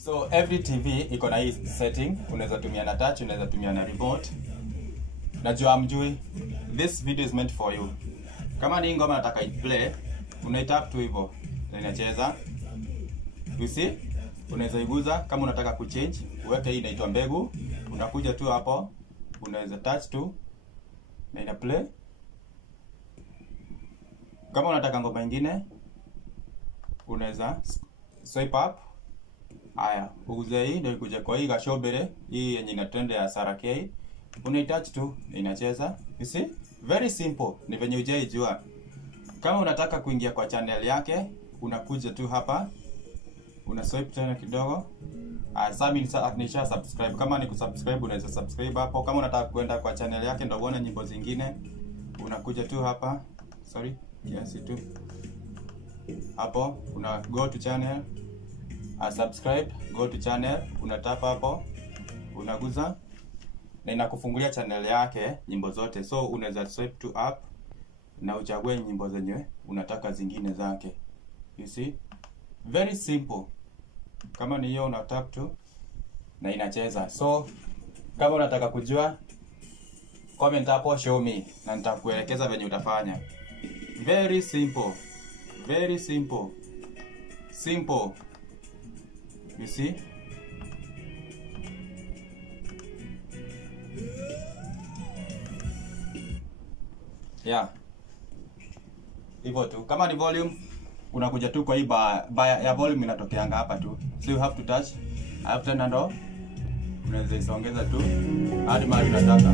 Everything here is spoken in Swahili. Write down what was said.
So every TV iko na hii setting, unaweza tumia na touch, unaweza tumia na remote. Najua amjui, this video is meant for you. Kama ni ngoma nataka iplay, unaitap tu hivyo na inacheza. You see? Unaweza iguza kama unataka kuchange, uweke hii inaitwa mbegu, unakuja tu hapo, unaweza touch tu na ina play. Kama unataka ngoma nyingine, unaweza swipe up. Haya, uguze hii ndio ikuje kwa hii gashobere, hii yenye ina trend ya Sarah K. Unaitouch tu na inacheza. You see? Very simple. Ni venye hujaijua. Kama unataka kuingia kwa channel yake, unakuja tu hapa. Una swipe tena kidogo. Sasa nisha subscribe. Kama ni kusubscribe unaweza subscribe hapo. Kama unataka kwenda kwa channel yake ndio uone nyimbo zingine, unakuja tu hapa. Sorry. Yes, tu. Hapo una go to channel. Subscribe, go to channel, unatapa hapo, unaguza na inakufungulia channel yake nyimbo zote. So unaweza swipe to up na uchague nyimbo zenye unataka zingine zake. You see? Very simple. Kama ni hiyo una tap tu na inacheza. So kama unataka kujua, comment hapo, show me na nitakuelekeza venye utafanya. Very simple. Very simple. Simple. You see? Yeah. Hivyo tu. Kama ni volume, unakuja tu kwa hii bar ya volume inatokeanga hapa tu. So you have to touch. I have turned on. Unaweza isongeza tu hadi mahali unataka.